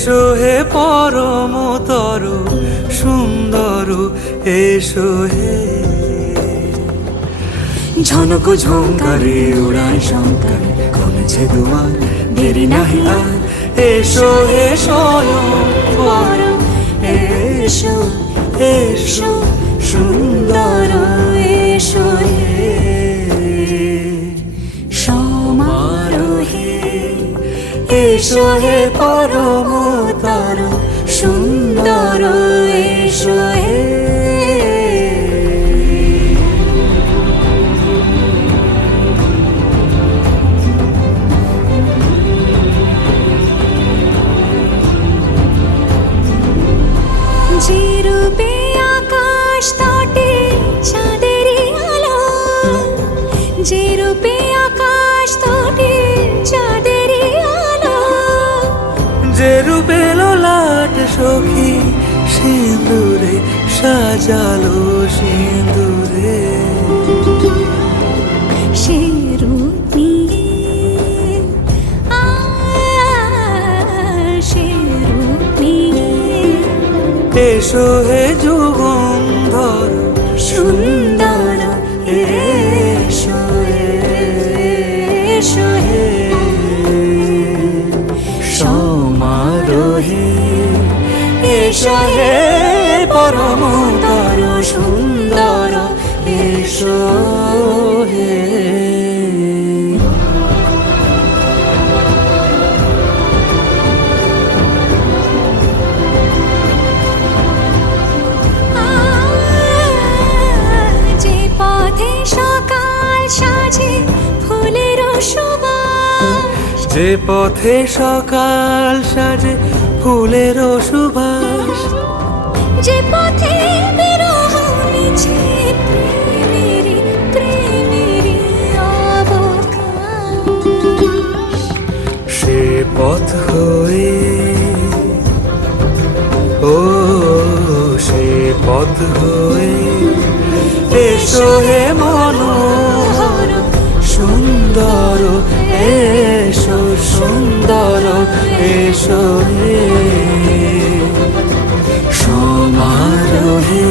এসো হে পরমতর সুন্দর, এসো হে। ঝনক ঝঙ্কারে উড়ান শঙ্কর, কমেছে দুয়ার দেরি নাহি আর। এসো হে স্বয়ং বর, এসো এসো সুন্দর, এসো হে সমারোহে। এসো হে পরমতর সুন্দর, এসো হে। যে রূপে আকাশ তটে চাঁদেরই আলো, যে রূপে আকাশ তটে চাঁদেরই আলো, যে রূপে ললাট সখী সিঁদুরে সাজালো সিঁদুরে। সে রূপ নিয়ে সে রূপ নিয়ে এসো হে যুগন্ধর সুন্দর, এসো এসো হে সমারোহে। এসো হে পরমতর সুন্দর, এসো হে। যে পথে সকাল সাজে ফুলের সুবাস, যে পথে সকাল সাজে ফুলের সুবাস, যে পথে বিরহ মিছে প্রেমেরই প্রেমেরই অবকাশ, সে পথ হয়ে ও সে পথ হয়ে। এসো হে মনোহর সুন্দর, এসো সুন্দর, এসো হে সমারোহে।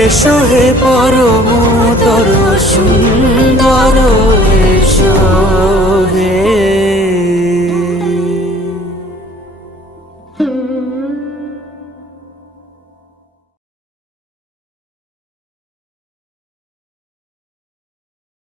এসো হে পরমতর